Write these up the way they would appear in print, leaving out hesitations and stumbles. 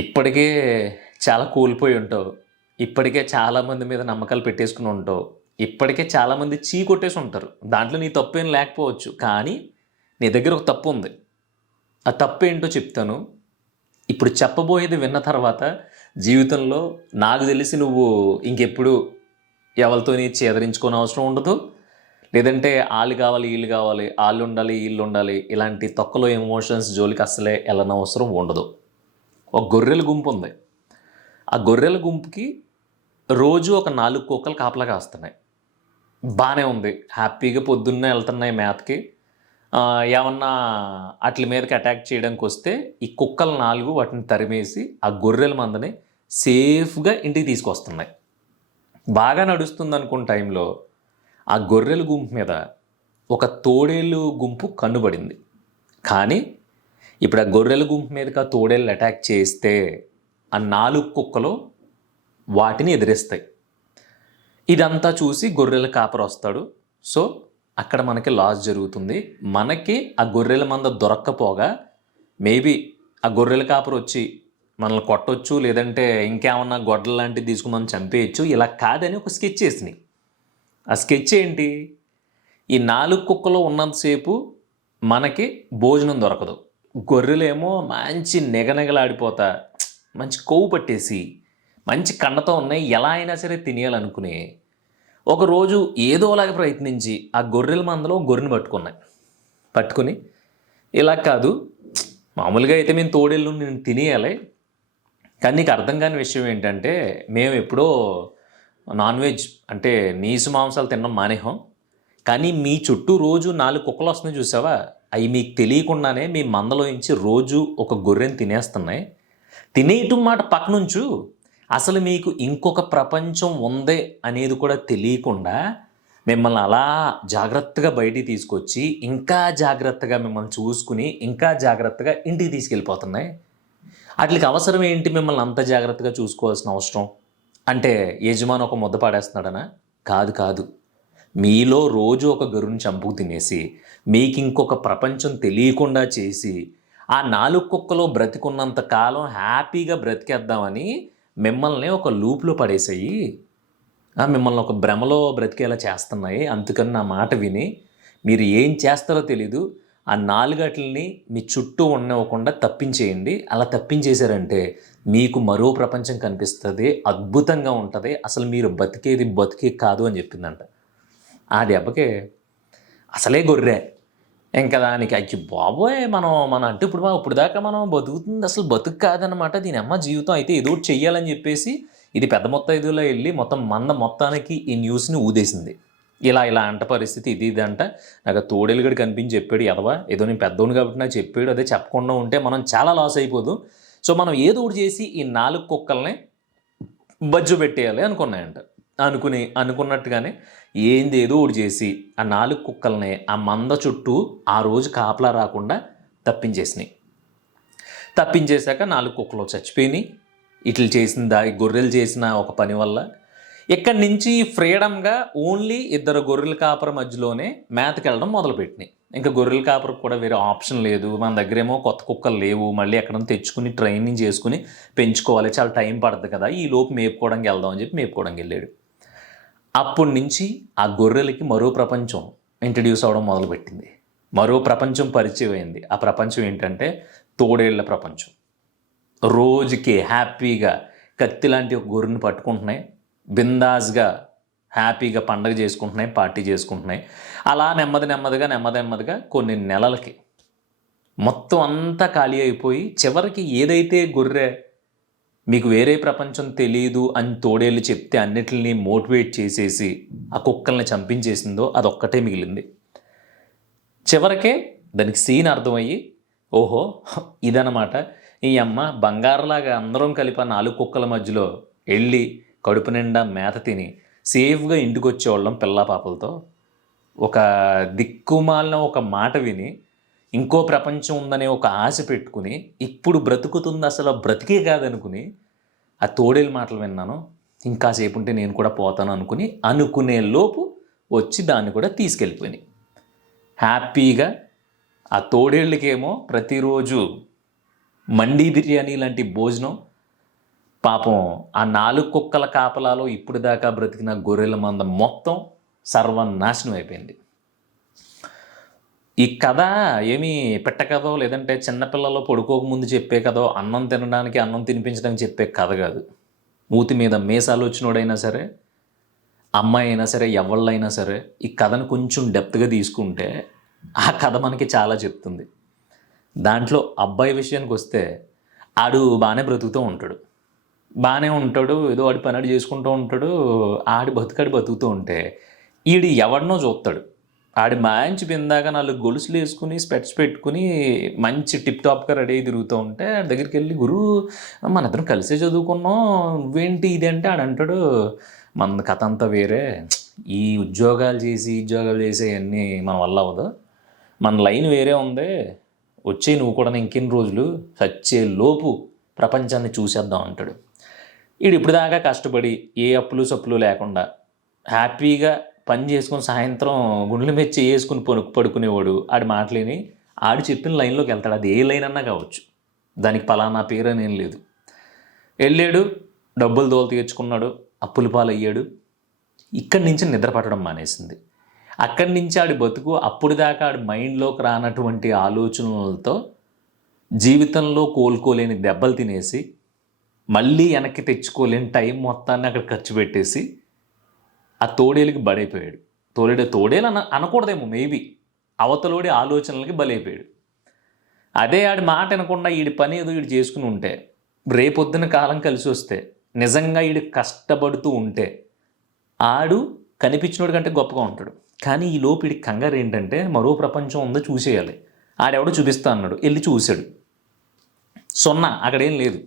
ఇప్పటికే చాలా కోల్పోయి ఉంటావు. ఇప్పటికే చాలామంది మీద నమ్మకాలు పెట్టేసుకొని ఉంటావు. ఇప్పటికే చాలామంది చీ కొట్టేసి ఉంటారు. దాంట్లో నీ తప్పేం లేకపోవచ్చు. కానీ నీ దగ్గర ఒక తప్పు ఉంది. ఆ తప్పేంటో చెప్తాను. ఇప్పుడు చెప్పబోయేది విన్న తర్వాత జీవితంలో నాకు తెలిసి నువ్వు ఇంకెప్పుడు ఎవరితోని చేదరించుకోని అవసరం ఉండదు. లేదంటే ఆళ్ళు కావాలి, ఈళ్ళు కావాలి, ఆళ్ళుండాలి, ఈళ్ళుండాలి ఇలాంటి తొక్కలో ఎమోషన్స్ జోలికి అస్సలే ఎళ్ళనవసరం ఉండదు. ఒక గొర్రెల గుంపు ఉంది. ఆ గొర్రెల గుంపుకి రోజు ఒక 4 కుక్కలు కాపలా కాస్తున్నాయి. బాగానే ఉంది. హ్యాపీగా పొద్దున్నే వెళ్తున్నాయి మేతకి. ఏమన్నా ఆటిల మీదకి అటాక్ చేయడానికి వస్తే ఈ కుక్కలు 4 వాటిని తరిమేసి ఆ గొర్రెల మందని సేఫ్గా ఇంటికి తీసుకొస్తున్నాయి. బాగా నడుస్తుంది అనుకున్న టైంలో ఆ గొర్రెల గుంపు మీద ఒక తోడేళ్ళు గుంపు కన్నుబడింది. కానీ ఇప్పుడు ఆ గొర్రెల గుంపు మీదకి ఆ తోడేళ్ళు అటాక్ చేస్తే ఆ 4 కుక్కలు వాటిని ఎదిరిస్తాయి. ఇదంతా చూసి గొర్రెల కాపరి వస్తాడు. సో అక్కడ మనకి లాస్ జరుగుతుంది. మనకి ఆ గొర్రెల మంద దొరక్కపోగా మేబీ ఆ గొర్రెల కాపరి వచ్చి మనల్ని కొట్టొచ్చు, లేదంటే ఇంకేమన్నా గొడ్డలు లాంటివి తీసుకుని మనం చంపేయచ్చు. ఇలా కాదని ఒక స్కెచ్ వేసినాయి. ఆ స్కెచ్ ఏంటి? ఈ 4 కుక్కలు ఉన్నంతసేపు మనకి భోజనం దొరకదు. గొర్రెలేమో మంచి నెగనెగలాడిపోతా మంచి కొవ్వు పట్టేసి మంచి కండతో ఉన్నాయి, ఎలా అయినా సరే తినేయాలనుకుని ఒకరోజు ఏదోలాగా ప్రయత్నించి ఆ గొర్రెల మందలో గొర్రెని పట్టుకుని ఇలా కాదు, మామూలుగా అయితే మేము తోడేళ్ళు నేను తినేయాలి, కానీ నీకు అర్థం కాని విషయం ఏంటంటే మేము ఎప్పుడో నాన్ వెజ్ అంటే నీసు మాంసాలు తినడం మానేహం, కానీ మీ చుట్టూ రోజు 4 కుక్కలు వస్తున్నాయి చూసావా, అవి మీకు తెలియకుండానే మీ మందలోంచి రోజు ఒక గొర్రెని తినేస్తున్నాయి. తినేయటం మాట పక్కనుంచు, అసలు మీకు ఇంకొక ప్రపంచం ఉంది అనేది కూడా తెలియకుండా మిమ్మల్ని అలా జాగ్రత్తగా బయటికి తీసుకొచ్చి ఇంకా జాగ్రత్తగా మిమ్మల్ని చూసుకుని ఇంకా జాగ్రత్తగా ఇంటికి తీసుకెళ్ళిపోతున్నాయి. వాటికి అవసరం ఏంటి మిమ్మల్ని అంత జాగ్రత్తగా చూసుకోవాల్సిన అవసరం? అంటే యజమాని ఒక ముద్ద పాడేస్తున్నాడనా? కాదు కాదు. మీలో రోజు ఒక గొర్రెని చంపుకు తినేసి మీకు ఇంకొక ప్రపంచం తెలియకుండా చేసి ఆ 4 కుక్కలో బ్రతికున్నంత కాలం హ్యాపీగా బ్రతికేద్దామని మిమ్మల్ని ఒక లూప్లో పడేసాయి, మిమ్మల్ని ఒక భ్రమలో బ్రతికేలా చేస్తున్నాయి. అందుకని నా మాట విని మీరు ఏం చేస్తారో తెలీదు, ఆ 4 గట్లని మీ చుట్టూ ఉండనివ్వకుండా తప్పించేయండి. అలా తప్పించేశారంటే మీకు మరో ప్రపంచం కనిపిస్తుంది, అద్భుతంగా ఉంటుంది, అసలు మీరు బతికేది బతికే కాదు అని చెప్పిందంట. ఆ దెబ్బకే అసలే గొర్రె ఇంకా దానికి అయ్యి బాబోయ్ మన అంటే ఇప్పుడు దాకా మనం బతుకుతుంది అసలు బతుకు కాదనమాట, దీని అమ్మ జీవితం అయితే ఏదో ఒకటి చెయ్యాలని చెప్పేసి ఇది పెద్ద మొత్తంలో వెళ్ళి మొత్తం మంద మొత్తానికి ఈ న్యూస్ని ఊదేసింది. ఇలా అంట పరిస్థితి ఇది అంట. నాకు తోడేలుగడి కనిపించి చెప్పాడు, ఎదవా ఏదో నేను పెద్దోడు కాబట్టి నాకు చెప్పాడు, అదే చెప్పకుండా ఉంటే మనం చాలా లాస్ అయిపోదు. సో మనం ఏదో ఒకటి చేసి ఈ 4 కుక్కల్ని బజ్జు పెట్టేయాలి అనుకున్నాయంట. అనుకున్నట్టుగానే ఏంది ఏదో ఒకటి చేసి ఆ 4 కుక్కల్ని ఆ మంద చుట్టూ ఆ రోజు కాపలా రాకుండా తప్పించేశాక 4 కుక్కలు చచ్చిపోయినాయి. ఇట్లు చేసిన గొర్రెలు చేసిన ఒక పని వల్ల ఇక్కడి నుంచి ఫ్రీడమ్గా ఓన్లీ 2 గొర్రెల కాపర మధ్యలోనే మేతకెళ్ళడం మొదలుపెట్టినాయి. ఇంకా గొర్రెల కాపరకు కూడా వేరే ఆప్షన్ లేదు. మన దగ్గరేమో కొత్త కుక్కలు లేవు, మళ్ళీ ఎక్కడ తెచ్చుకుని ట్రైనింగ్ చేసుకుని పెంచుకోవాలి, చాలా టైం పడుతుంది కదా, ఈ లోపు మేపుకోవడానికి వెళ్దాం అని చెప్పి మేపుకోవడానికి వెళ్ళాడు. అప్పటి నుంచి ఆ గొర్రెలకి మరో ప్రపంచం ఇంట్రడ్యూస్ అవ్వడం మొదలుపెట్టింది, మరో ప్రపంచం పరిచయం అయింది. ఆ ప్రపంచం ఏంటంటే తోడేళ్ల ప్రపంచం. రోజుకి హ్యాపీగా కత్తి లాంటి ఒక గొర్రెని పట్టుకుంటున్నాయి, బిందాస్గా హ్యాపీగా పండగ చేసుకుంటున్నాయి, పార్టీ చేసుకుంటున్నాయి. అలా నెమ్మదిగా కొన్ని నెలలకి మొత్తం అంతా ఖాళీ అయిపోయి చివరికి ఏదైతే గొర్రె మీకు వేరే ప్రపంచం తెలియదు అని తోడేళ్ళు చెప్తే అన్నిటిని మోటివేట్ చేసేసి ఆ కుక్కల్ని చంపించేసిందో అదొక్కటే మిగిలింది. చివరికే దానికి సీన్ అర్థమయ్యి, ఓహో ఇదనమాట ఈ అమ్మ బంగారులాగా అందరం కలిపి 4 కుక్కల మధ్యలో వెళ్ళి కడుపు నిండా మేత తిని సేఫ్గా ఇంటికి వచ్చేవాళ్ళం పిల్లా పాపలతో. ఒక దిక్కుమాలిన ఒక మాట విని ఇంకో ప్రపంచం ఉందనే ఒక ఆశ పెట్టుకుని ఇప్పుడు బ్రతుకుతుంది అసలు బ్రతికే కాదనుకుని ఆ తోడేలు మాటలు విన్నాను, ఇంకాసేపు ఉంటే నేను కూడా పోతాను అనుకునే లోపు వచ్చి దాన్ని కూడా తీసుకెళ్ళిపోయినాయి. హ్యాపీగా ఆ తోడేళ్ళకేమో ప్రతిరోజు మండీ బిర్యానీ లాంటి భోజనం పాపం ఆ 4 కుక్కల కాపలాలో ఇప్పుడు దాకా బ్రతికిన గొర్రెల మంద మొత్తం సర్వనాశనం అయిపోయింది. ఈ కథ ఏమీ పెట్ట కథో లేదంటే చిన్నపిల్లలు పడుకోకముందు చెప్పే కథో అన్నం తినడానికి అన్నం తినిపించడానికి చెప్పే కథ కాదు. మూతి మీద మీసాలు వచ్చినోడైనా సరే, అమ్మాయి అయినా సరే, ఎవళ్ళైనా సరే ఈ కథను కొంచెం డెప్త్గా తీసుకుంటే ఆ కథ మనకి చాలా చెప్తుంది. దాంట్లో అబ్బాయి విషయానికి వస్తే ఆడు బాగానే బ్రతుకుతూ ఉంటాడు, ఏదో వాడి పని ఆడు చేసుకుంటూ ఉంటాడు. ఆడి బతుకుతూ ఉంటే ఈడు ఎవడినో చూస్తాడు. ఆడి మంచి బిందాగా 4 గొలుసులు వేసుకుని స్పెట్స్ పెట్టుకుని మంచి టిప్ టాప్గా రెడీ అయ్యి తిరుగుతూ ఉంటే ఆడి దగ్గరికి వెళ్ళి, గురు మన ఇద్దరం కలిసే చదువుకున్నాం, నువ్వేంటి ఇది అంటే ఆడు అంటాడు, మన కథ అంతా వేరే, ఈ ఉద్యోగాలు చేసి అన్నీ మన వల్ల అవ్వదు, మన లైన్ వేరే ఉంది, వచ్చి నువ్వు కూడా ఇంకెన్ని రోజులు చచ్చే లోపు ప్రపంచాన్ని చూసేద్దాం అంటాడు. వీడు ఇప్పుడు దాకా కష్టపడి ఏ అప్పులు సప్పులు లేకుండా హ్యాపీగా పని చేసుకుని సాయంత్రం గుండెల మీద చేసుకుని పడుకునేవాడు. ఆడి మాటలేని ఆడు చెప్పిన లైన్లోకి వెళ్తాడు. అది ఏ లైన్ అన్నా కావచ్చు, దానికి పలానా పేరు అని ఏం లేదు. వెళ్ళాడు, డబ్బులు దోలు తీర్చుకున్నాడు, అప్పుల పాలయ్యాడు. ఇక్కడి నుంచి నిద్ర పట్టడం మానేసింది. అక్కడి నుంచి ఆడి బతుకు అప్పుడు దాకా ఆడి మైండ్లోకి రానటువంటి ఆలోచనలతో జీవితంలో కోలుకోలేని దెబ్బలు తినేసి మళ్ళీ వెనక్కి తెచ్చుకోలేని టైం మొత్తాన్ని అక్కడ ఖర్చు పెట్టేసి ఆ తోడేలికి బడైపోయాడు. తోడేలు అనకూడదేమో, మేబీ అవతలోడి ఆలోచనలకి బలైపోయాడు. అదే ఆడి మాట వినకుండా ఈడి పని ఏదో ఈడు చేసుకుని ఉంటే, రేపొద్దున కాలం కలిసి వస్తే, నిజంగా ఈడు కష్టపడుతూ ఉంటే ఆడు కనిపించినోడి కంటే గొప్పగా ఉంటాడు. కానీ ఈ లోపు ఈడి కంగారు ఏంటంటే మరో ప్రపంచం ఉందో చూసేయాలి. ఆడెవడో చూపిస్తా అన్నాడు, వెళ్ళి చూశాడు, సున్నా, అక్కడేం లేదు.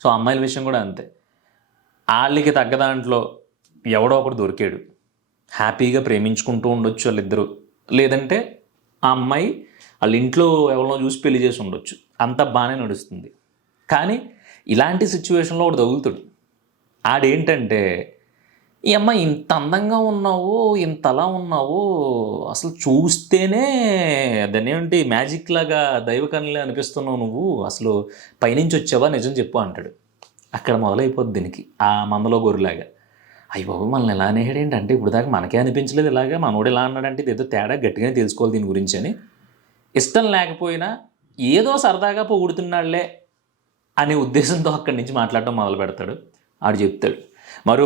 సో అమ్మాయిల విషయం కూడా అంతే. వాళ్ళకి తగ్గ దాంట్లో ఎవడో ఒకడు దొరికాడు, హ్యాపీగా ప్రేమించుకుంటూ ఉండొచ్చు వాళ్ళిద్దరూ, లేదంటే ఆ అమ్మాయి వాళ్ళ ఇంట్లో ఎవరినో చూసి పెళ్లి చేసి ఉండొచ్చు, అంతా బాగానే నడుస్తుంది. కానీ ఇలాంటి సిచ్యువేషన్లో ఒకడు తగులుతాడు. ఆడేంటంటే, ఈ అమ్మాయి ఇంత అందంగా ఉన్నావు, ఇంతలా ఉన్నావు, అసలు చూస్తేనే దాన్ని ఏమిటి మ్యాజిక్ లాగా దైవకన్నులే అనిపిస్తున్నావు, నువ్వు అసలు పైనుంచి వచ్చావా నిజం చెప్పు అంటాడు. అక్కడ మొదలైపోద్ది దీనికి ఆ మందలో గొర్రెలాగా. అయ్యి బాబు మనల్ని ఎలా అనేహాడేంటి అంటే, ఇప్పుడు దాకా మనకే అనిపించలేదు ఇలాగా, మనోడు ఎలా అన్నాడంటే ఇదేదో తేడా, గట్టిగానే తెలుసుకోవాలి దీని గురించి అని. ఇష్టం లేకపోయినా ఏదో సరదాగా పొగుడుతున్నాడులే అనే ఉద్దేశంతో అక్కడి నుంచి మాట్లాడటం మొదలు పెడతాడు. ఆడు చెప్తాడు, మరో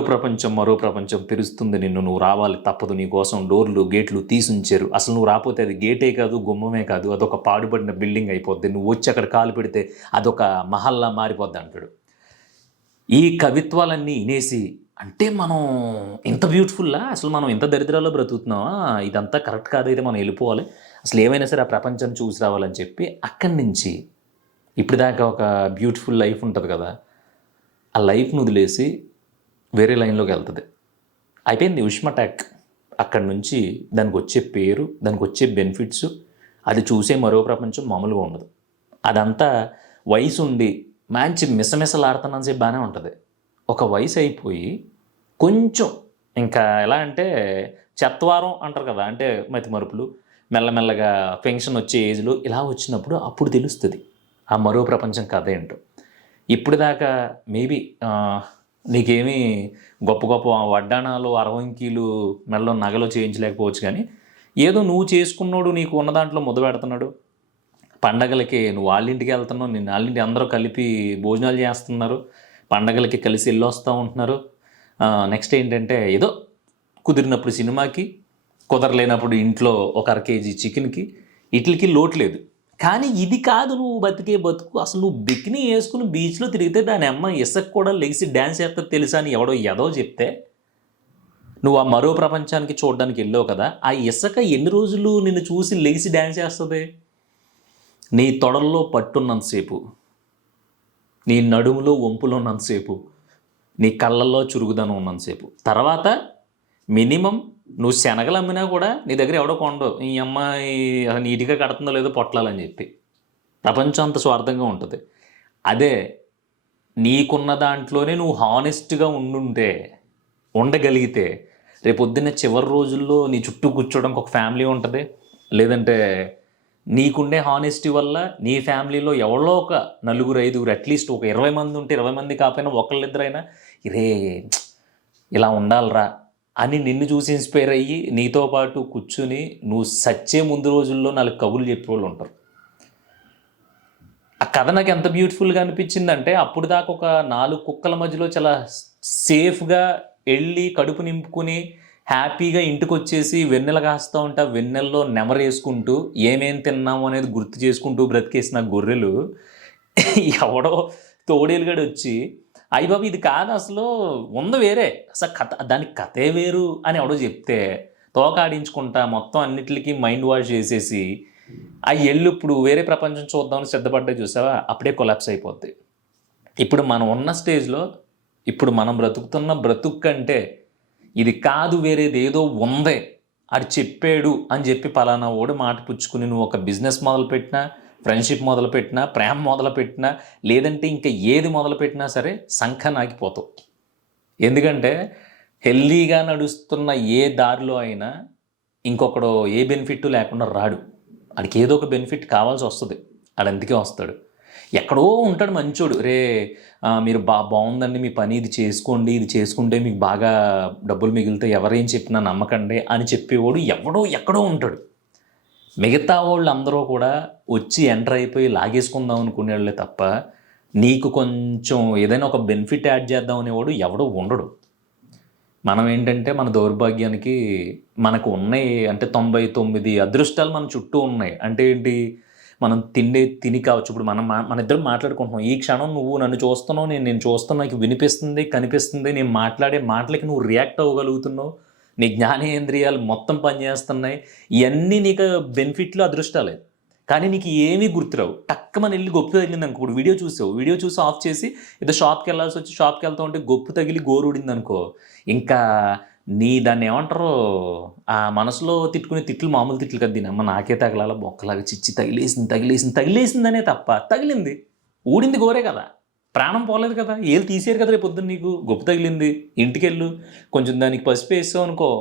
ప్రపంచం పిలుస్తుంది నిన్ను, నువ్వు రావాలి తప్పదు, నీ కోసం డోర్లు గేట్లు తీసుంచారు, అసలు నువ్వు రాకపోతే అది గేటే కాదు గుమ్మమే కాదు, అదొక పాడుపడిన బిల్డింగ్ అయిపోద్ది, నువ్వు వచ్చి అక్కడ కాలు పెడితే అదొక మహల్లా మారిపోద్ది అంటాడు. ఈ కవిత్వాలన్నీ వినేసి, అంటే మనం ఇంత బ్యూటిఫుల్లా, అసలు మనం ఇంత దరిద్రాల్లో బ్రతుకుతున్నావా, ఇదంతా కరెక్ట్ కాదైతే మనం వెళ్ళిపోవాలి, అసలు ఏమైనా సరే ఆ ప్రపంచాన్ని చూసి రావాలని చెప్పి అక్కడి నుంచి ఇప్పుడు దాకా ఒక బ్యూటిఫుల్ లైఫ్ ఉంటుంది కదా, ఆ లైఫ్ను వదిలేసి వేరే లైన్లోకి వెళ్తుంది. అయిపోయింది ఉష్మటాక్. అక్కడి నుంచి దానికి వచ్చే పేరు, దానికి వచ్చే బెనిఫిట్స్, అది చూసే మరో ప్రపంచం మామూలుగా ఉండదు. అదంతా వయసు ఉండి మంచి మిసమిసలాడుతున్నాను సేపు బాగానే ఉంటుంది. ఒక వయసు అయిపోయి కొంచెం ఇంకా ఎలా అంటే చెత్తవారం అంటారు కదా, అంటే మతి మరుపులు, మెల్లమెల్లగా పెన్షన్ వచ్చే ఏజ్లో ఇలా వచ్చినప్పుడు అప్పుడు తెలుస్తుంది ఆ మరో ప్రపంచం కథ ఏంటో. ఇప్పుడు దాకా మేబీ నీకేమీ గొప్ప గొప్ప వడ్డాణాలు 60 ఇంకీలు మెడలో నగలు చేయించలేకపోవచ్చు, కానీ ఏదో నువ్వు చేసుకున్నాడు, నీకు ఉన్న దాంట్లో ముద్ద పెడుతున్నాడు, పండగలకి నువ్వు వాళ్ళ ఇంటికి వెళ్తున్నావు, నిన్ను వాళ్ళ ఇంటి అందరూ కలిపి భోజనాలు చేస్తున్నారు, పండగలకి కలిసి వెళ్ళొస్తూ ఉంటున్నారు. నెక్స్ట్ ఏంటంటే ఏదో కుదిరినప్పుడు సినిమాకి, కుదరలేనప్పుడు ఇంట్లో ఒక 1/2 కేజీ చికెన్కి, వీటికి లోటు లేదు. కానీ ఇది కాదు నువ్వు బతికే బతుకు. అసలు నువ్వు బికినీ వేసుకుని బీచ్లో తిరిగితే దాని అమ్మ ఇసుక కూడా లెగిసి డ్యాన్స్ చేస్తే తెలుసా అని ఎవడో ఏదో చెప్తే నువ్వు ఆ మరో ప్రపంచానికి చూడడానికి వెళ్ళావు కదా, ఆ ఇసుక ఎన్ని రోజులు నిన్ను చూసి లెగిసి డ్యాన్స్ చేస్తుంది? నీ తొడల్లో పట్టున్నంతసేపు, నీ నడుములో వంపులో ఉన్నంతసేపు, నీ కళ్ళల్లో చురుగుదనం ఉన్నంతసేపు, తర్వాత మినిమం నువ్వు శనగలు అమ్మినా కూడా నీ దగ్గర ఎవడో కొండవు, ఈ అమ్మాయి నీట్గా కడుతుందో లేదో పొట్లాలని చెప్పి. ప్రపంచం అంత స్వార్థంగా ఉంటుంది. అదే నీకున్న దాంట్లోనే నువ్వు హానెస్ట్గా ఉండగలిగితే రేపొద్దున్న చివరి రోజుల్లో నీ చుట్టూ కూర్చోవడానికి ఒక ఫ్యామిలీ ఉంటుంది, లేదంటే నీకుండే హానెస్టీ వల్ల నీ ఫ్యామిలీలో ఎవరో ఒక నలుగురు ఐదుగురు అట్లీస్ట్ ఒక 20 మంది ఉంటే 20 మంది కాకపోయినా ఒకళ్ళిద్దరైనా రే ఇలా ఉండాలిరా అని నిన్ను చూసి ఇన్స్పైర్ అయ్యి నీతో పాటు కూర్చుని నువ్వు సచ్చే ముందు రోజుల్లో 4 కబుర్లు చెప్పేవాళ్ళు ఉంటారు. ఆ కథ నాకు ఎంత బ్యూటిఫుల్గా అనిపించిందంటే అప్పుడు దాకా ఒక 4 కుక్కల మధ్యలో చాలా సేఫ్గా వెళ్ళి కడుపు నింపుకుని హ్యాపీగా ఇంటికి వచ్చేసి వెన్నెల కాస్తూ ఉంటా వెన్నెల్లో నెమరేసుకుంటూ ఏమేం తిన్నాము అనేది గుర్తు చేసుకుంటూ బ్రతికేసిన గొర్రెలు ఎవడో తోడేలుగడు వచ్చి అయ్యబాబు ఇది కాదు అసలు ఉంది వేరే అసలు కథ దానికి కథే వేరు అని ఎవడో చెప్తే తోకాడించుకుంటా మొత్తం అన్నిటికీ మైండ్ వాష్ చేసేసి ఆ ఎల్లు ఇప్పుడు వేరే ప్రపంచం చూద్దామని సిద్ధపడ్డా చూసావా అప్పుడే కొలాప్స్ అయిపోద్ది. ఇప్పుడు మనం ఉన్న స్టేజ్లో ఇప్పుడు మనం బ్రతుకుతున్న బ్రతుకు కంటే ఇది కాదు వేరేది ఏదో ఉందే అది చెప్పాడు అని చెప్పి పలానా ఓడి మాట పుచ్చుకుని నువ్వు ఒక బిజినెస్ మొదలుపెట్టినా ఫ్రెండ్షిప్ మొదలుపెట్టినా ప్రేమ మొదలుపెట్టినా లేదంటే ఇంకా ఏది మొదలుపెట్టినా సరే సంఖనాగిపోతావు. ఎందుకంటే హెల్దీగా నడుస్తున్న ఏ దారిలో అయినా ఇంకొకడు ఏ బెనిఫిట్ లేకుండా రాడు. వాడికి ఏదో ఒక బెనిఫిట్ కావాల్సి వస్తుంది, వాడు అందుకే వస్తాడు. ఎక్కడో ఉంటాడు మంచోడు, రే మీరు బాగుందండి మీ పని ఇది చేసుకోండి ఇది చేసుకుంటే మీకు బాగా డబ్బులు మిగిలితే ఎవరేం చెప్పినా నమ్మకండి అని చెప్పేవాడు ఎవడో ఎక్కడో ఉంటాడు. మిగతా వాళ్ళు అందరూ కూడా వచ్చి ఎంటర్ అయిపోయి లాగేసుకుందాం అనుకునేవాళ్ళే తప్ప నీకు కొంచెం ఏదైనా ఒక బెనిఫిట్ యాడ్ చేద్దాం అనేవాడు ఎవడో ఉండడు. మనం ఏంటంటే మన దౌర్భాగ్యానికి మనకు ఉన్నాయి అంటే 99 అదృష్టాలు మన చుట్టూ ఉన్నాయి. అంటే ఏంటి, మనం తిని కావచ్చు. ఇప్పుడు మన ఇద్దరం మాట్లాడుకుంటున్నాం, ఈ క్షణం నువ్వు నన్ను చూస్తున్నావు, నేను చూస్తున్నా, నీకు వినిపిస్తుంది కనిపిస్తుంది, నేను మాట్లాడే మాటలకి నువ్వు రియాక్ట్ అవ్వగలుగుతున్నావు, నీ జ్ఞానేంద్రియాలు మొత్తం పనిచేస్తున్నాయి. ఇవన్నీ నీకు బెనిఫిట్లు అదృష్టాలే. కానీ నీకు ఏమీ గుర్తురావు. టక్కమని వెళ్ళి గొప్ప తగిలింది అనుకో, వీడియో చూసి ఆఫ్ చేసి ఏదో షాప్కి వెళ్ళాల్సి వచ్చి షాప్కి వెళ్తా ఉంటే గొప్ప తగిలి గోరుడింది అనుకో, ఇంకా నీ దాన్ని ఏమంటారో ఆ మనసులో తిట్టుకునే తిట్లు మామూలు తిట్లు కదా, దీని అమ్మ నాకే తగలాల బొక్కలాగా చిచ్చి తగిలేసిందనే తప్ప తగిలింది ఊడింది గోరే కదా, ప్రాణం పోలేదు కదా, ఏళ్ళు తీసేరు కదా రేపు పొద్దున్న. నీకు గొప్ప తగిలింది, ఇంటికెళ్ళు కొంచెం దానికి పసుపు వేసావు అనుకో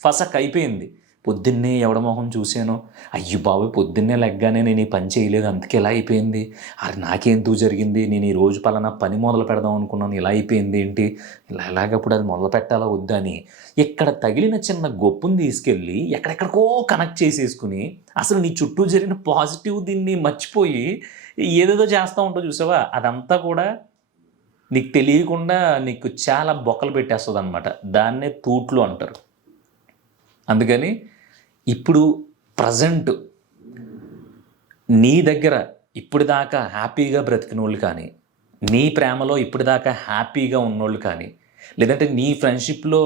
ఫసక్ అయిపోయింది. పొద్దున్నే ఎవడ మొహం చూశాను, అయ్యో బాబోయ్ పొద్దున్నే లెగ్గానే నేను ఈ పని చేయలేదు అందుకే ఇలా అయిపోయింది, అది నాకేంతూ జరిగింది, నేను ఈ రోజు పలానా పని మొదలు పెడదాం అనుకున్నాను ఇలా అయిపోయింది ఏంటి, ఇలాగప్పుడు అది మొదలు పెట్టాలా వద్దని ఇక్కడ తగిలిన చిన్న గొప్పుని తీసుకెళ్ళి ఎక్కడెక్కడికో కనెక్ట్ చేసేసుకుని అసలు నీ చుట్టూ జరిగిన పాజిటివ్ దీన్ని మర్చిపోయి ఏదేదో చేస్తూ ఉంటావు చూసావా, అదంతా కూడా నీకు తెలియకుండా నీకు చాలా బొక్కలు పెట్టేస్తుంది అనమాట. దాన్నే తూట్లు అంటారు. అందుకని ఇప్పుడు ప్రజెంట్ నీ దగ్గర ఇప్పటిదాకా హ్యాపీగా బ్రతికిన వాళ్ళు కానీ, నీ ప్రేమలో ఇప్పటిదాకా హ్యాపీగా ఉన్నోళ్ళు కానీ, లేదంటే నీ ఫ్రెండ్షిప్లో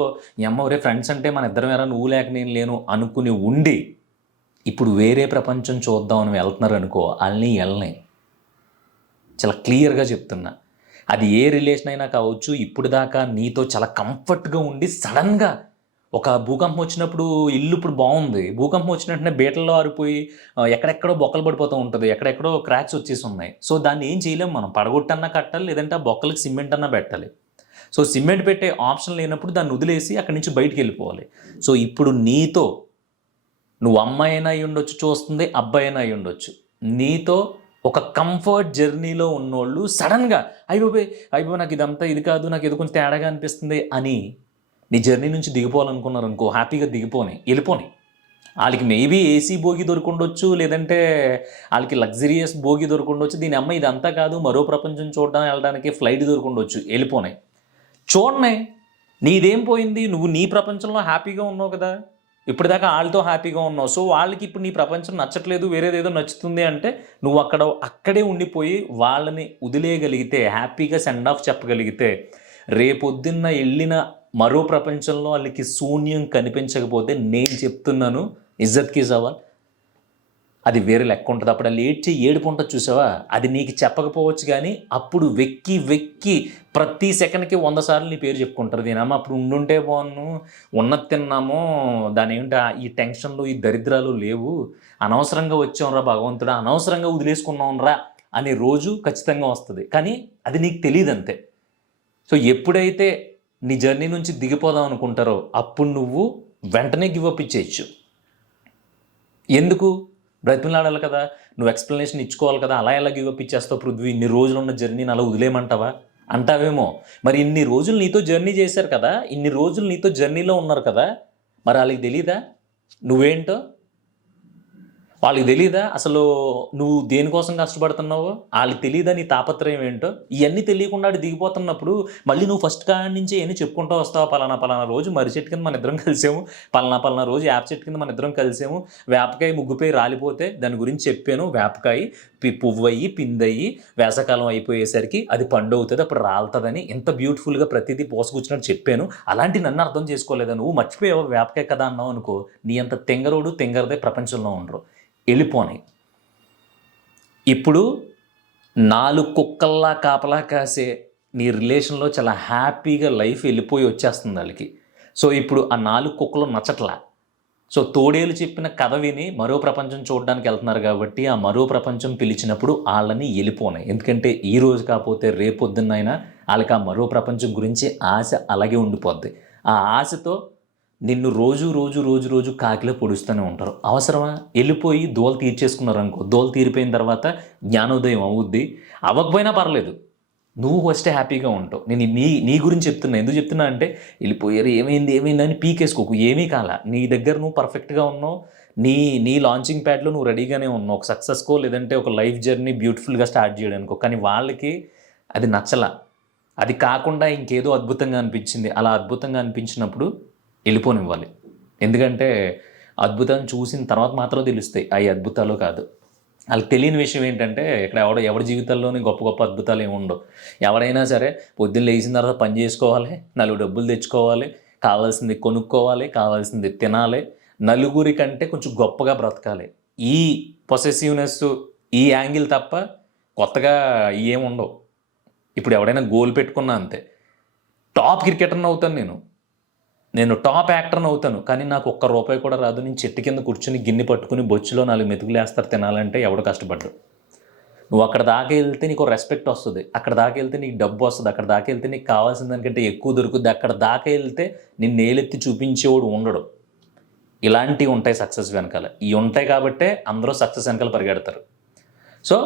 ఒరే ఫ్రెండ్స్ అంటే మన ఇద్దరం నువ్వు లేక నేను లేను అనుకుని ఉండి ఇప్పుడు వేరే ప్రపంచం చూద్దామని వెళ్తున్నారు అనుకో, వెళ్ళని చాలా క్లియర్గా చెప్తున్నా. అది ఏ రిలేషన్ అయినా కావచ్చు, ఇప్పుడు దాకా నీతో చాలా కంఫర్ట్గా ఉండి సడన్గా ఒక భూకంపం వచ్చినప్పుడు ఇల్లు ఇప్పుడు బాగుంది, భూకంపం వచ్చిన వెంటనే బీటల్లో ఆరిపోయి ఎక్కడెక్కడో బొక్కలు పడిపోతూ ఉంటుంది, ఎక్కడెక్కడో క్రాక్స్ వచ్చేసి ఉన్నాయి. సో దాన్ని ఏం చేయలేము మనం, పడగొట్టన్నా కట్టాలి, లేదంటే ఆ బొక్కలకి సిమెంట్ అన్నా పెట్టాలి. సో సిమెంట్ పెట్టే ఆప్షన్ లేనప్పుడు దాన్ని వదిలేసి అక్కడి నుంచి బయటికి వెళ్ళిపోవాలి. సో ఇప్పుడు నీతో నువ్వు అమ్మాయి అయినా అయి ఉండొచ్చు, చూస్తుంది అబ్బాయి అయినా అయి ఉండొచ్చు, నీతో ఒక కంఫర్ట్ జర్నీలో ఉన్నోళ్ళు సడన్గా అయిపోయి నాకు ఇదంతా ఇది కాదు, నాకు ఏదో కొంచెం తేడాగా అనిపిస్తుంది అని నీ జర్నీ నుంచి దిగిపోవాలనుకున్నారు అనుకో, హ్యాపీగా వెళ్ళిపోని. వాళ్ళకి మేబీ ఏసీ భోగి దొరుకుండొచ్చు, లేదంటే వాళ్ళకి లగ్జరియస్ భోగి దొరుకుండొచ్చు, దీని అమ్మ ఇదంతా కాదు మరో ప్రపంచం చూడడానికి వెళ్ళడానికి ఫ్లైట్ దొరుకుండొచ్చు, వెళ్ళిపోనాయి. చూడనే నీదేం పోయింది, నువ్వు నీ ప్రపంచంలో హ్యాపీగా ఉన్నావు కదా, ఇప్పటిదాకా వాళ్ళతో హ్యాపీగా ఉన్నావు. సో వాళ్ళకి ఇప్పుడు నీ ప్రపంచం నచ్చట్లేదు, వేరేదేదో నచ్చుతుంది అంటే నువ్వు అక్కడే ఉండిపోయి వాళ్ళని వదిలేయగలిగితే, హ్యాపీగా సెండ్ ఆఫ్ చెప్పగలిగితే, రేపొద్దున్న వెళ్ళిన మరో ప్రపంచంలో వాళ్ళకి శూన్యం కనిపించకపోతే నేను చెప్తున్నాను ఇజ్జత్కి సవాల్, అది వేరే లెక్క ఉంటుంది. అప్పుడు వాళ్ళు ఏడుపు ఉంటుంది చూసావా, అది నీకు చెప్పకపోవచ్చు కానీ అప్పుడు వెక్కి ప్రతి సెకండ్కి 100 సార్లు నీ పేరు చెప్పుకుంటారు. దీనమ్మా అప్పుడు ఉండుంటే బాగున్నాను, ఉన్నది తిన్నామో, దాని ఏంటి ఈ టెన్షన్లు ఈ దరిద్రాలు లేవు, అనవసరంగా వచ్చాంరా భగవంతుడా, అనవసరంగా వదిలేసుకున్నాంరా అనే రోజు ఖచ్చితంగా వస్తుంది. కానీ అది నీకు తెలియదు అంతే. సో ఎప్పుడైతే నీ జర్నీ నుంచి దిగిపోదాం అనుకుంటారో అప్పుడు నువ్వు వెంటనే గివప్ ఇచ్చేయచ్చు. ఎందుకు, బ్రతిమలాడాలి కదా, నువ్వు ఎక్స్ప్లెనేషన్ ఇచ్చుకోవాలి కదా. అలా ఎలా గివ్ అప్ ఇచ్చేస్తావు పృథ్వీ, ఇన్ని రోజులు ఉన్న జర్నీని అలా వదిలేయమంటావా అంటావేమో. మరి ఇన్ని రోజులు నీతో జర్నీ చేశారు కదా, ఇన్ని రోజులు నీతో జర్నీలో ఉన్నారు కదా, మరి వాళ్ళకి తెలీదా నువ్వేంటో? వాళ్ళకి తెలీదా అసలు నువ్వు దేనికోసం కష్టపడుతున్నావో? వాళ్ళకి తెలీదా నీ తాపత్రయం ఏంటో? ఇవన్నీ తెలియకుండా ఆడు దిగిపోతున్నప్పుడు మళ్ళీ నువ్వు ఫస్ట్ కాడి నుంచి ఎన్ని చెప్పుకుంటూ వస్తావు. పలానా రోజు మర్రి చెట్టు కింద మన ఇద్దరం కలిసాము, పలానా రోజు వేప చెట్టు కింద మన ఇద్దరం కలిసాము, వేపకాయ ముగ్గుపై రాలిపోతే దాని గురించి చెప్పాను, వేపకాయ పువ్వు అయ్యి పిందయ్యి వేసవకాలం అయిపోయేసరికి అది పండు అవుతుంది, అప్పుడు రాలుతుందని ఎంత బ్యూటిఫుల్గా ప్రతిదీ పోసుకొచ్చినట్టు చెప్పాను. అలాంటి నన్ను అర్థం చేసుకోలేదా నువ్వు? మర్చిపోయావు వేపకాయ కదా అన్నావు అనుకో, నీ అంత తెంగరోడు తెంగరదే ప్రపంచంలో ఉండరు, వెళ్ళిపోనాయి. ఇప్పుడు 4 కుక్కల్లా కాపలా కాసే నీ రిలేషన్లో చాలా హ్యాపీగా లైఫ్ వెళ్ళిపోయి వచ్చేస్తుంది వాళ్ళకి. సో ఇప్పుడు ఆ 4 కుక్కలు నచ్చట్లా. సో తోడేలు చెప్పిన కథ విని మరో ప్రపంచం చూడడానికి వెళ్తున్నారు కాబట్టి ఆ మరో ప్రపంచం పిలిచినప్పుడు వాళ్ళని వెళ్ళిపోనాయి. ఎందుకంటే ఈ రోజు కాకపోతే రేపొద్దున్నైనా వాళ్ళకి ఆ మరో ప్రపంచం గురించి ఆశ అలాగే ఉండిపోద్ది. ఆ ఆశతో నిన్ను రోజు కాకిలో పొడుస్తూనే ఉంటారు. అవసరమా? వెళ్ళిపోయి దోలు తీర్చేసుకున్నారు అనుకో, దోలు తీరిపోయిన తర్వాత జ్ఞానోదయం అవుద్ది. అవ్వకపోయినా పర్లేదు, నువ్వు ఫస్ట్ హ్యాపీగా ఉంటావు. నేను నీ గురించి చెప్తున్నా. ఎందుకు చెప్తున్నా అంటే వెళ్ళిపోయారు ఏమైంది అని పీకేసుకోకు. ఏమీ కాల, నీ దగ్గర నువ్వు పర్ఫెక్ట్గా ఉన్నావు, నీ లాంచింగ్ ప్యాడ్లో నువ్వు రెడీగానే ఉన్నావు ఒక సక్సెస్కో లేదంటే ఒక లైఫ్ జర్నీ బ్యూటిఫుల్గా స్టార్ట్ చేయడానికో. కానీ వాళ్ళకి అది నచ్చలా, అది కాకుండా ఇంకేదో అద్భుతంగా అనిపించింది. అలా అద్భుతంగా అనిపించినప్పుడు వెళ్ళిపోనివ్వాలి. ఎందుకంటే అద్భుతం చూసిన తర్వాత మాత్రం తెలుస్తాయి అవి అద్భుతాలు కాదు. వాళ్ళకి తెలియని విషయం ఏంటంటే ఇక్కడ ఎవరి జీవితాల్లోని గొప్ప అద్భుతాలు ఏమి ఉండవు. ఎవరైనా సరే పొద్దున్న లేచిన తర్వాత పని చేసుకోవాలి, 4 డబ్బులు తెచ్చుకోవాలి, కావాల్సింది కొనుక్కోవాలి, కావాల్సింది తినాలి, నలుగురి కంటే కొంచెం గొప్పగా బ్రతకాలి. ఈ పొసెసివ్నెస్, ఈ యాంగిల్ తప్ప కొత్తగా ఏమి ఉండవు. ఇప్పుడు ఎవడైనా గోల్ పెట్టుకున్నా అంతే. టాప్ క్రికెటర్ని అవుతాను నేను టాప్ యాక్టర్ని అవుతాను, కానీ నాకు ₹1 కూడా రాదు. నేను చెట్టు కింద కూర్చుని గిన్నె పట్టుకుని బొచ్చులో 4 మెతుకులు వేస్తారు తినాలంటే ఎవడు కష్టపడ్డు. నువ్వు అక్కడ దాకా వెళ్తే నీకు రెస్పెక్ట్ వస్తుంది, అక్కడ దాకా వెళ్తే నీకు డబ్బు వస్తుంది, అక్కడ దాకా వెళ్తే నీకు కావాల్సిన దానికంటే ఎక్కువ దొరుకుద్ది, అక్కడ దాకా వెళ్తే నిన్ను ఏలెత్తి చూపించేవాడు ఉండడు. ఇలాంటివి ఉంటాయి సక్సెస్ వెనకాల. ఇవి ఉంటాయి కాబట్టే అందరూ సక్సెస్ వెనకాల పరిగెడతారు. సో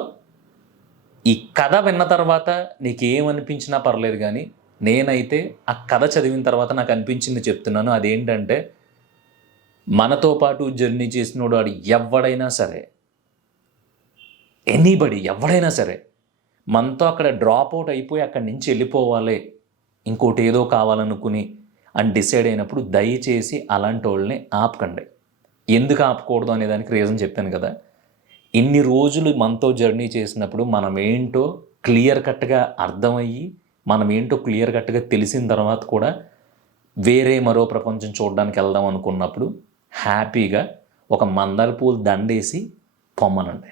ఈ కథ విన్న తర్వాత నీకేమనిపించినా పర్లేదు, కానీ నేనైతే ఆ కథ చదివిన తర్వాత నాకు అనిపించింది చెప్తున్నాను. అదేంటంటే మనతో పాటు జర్నీ చేసినోడు వాడు ఎవడైనా సరే, ఎనీబడి ఎవడైనా సరే, మనతో అక్కడ డ్రాప్ అవుట్ అయిపోయి అక్కడి నుంచి వెళ్ళిపోవాలి, ఇంకోటి ఏదో కావాలనుకుని అని డిసైడ్ అయినప్పుడు దయచేసి అలాంటి వాళ్ళని ఆపకండి. ఎందుకు ఆపకూడదు అనే దానికి రీజన్ చెప్పాను కదా. ఇన్ని రోజులు మనతో జర్నీ చేసినప్పుడు మనం ఏంటో క్లియర్ కట్గా అర్థమయ్యి, మనం ఏంటో క్లియర్ కట్గా తెలిసిన తర్వాత కూడా వేరే మరో ప్రపంచం చూడడానికి వెళ్దాం అనుకున్నప్పుడు హ్యాపీగా ఒక మందార పూలు దండేసి పొమ్మనండి.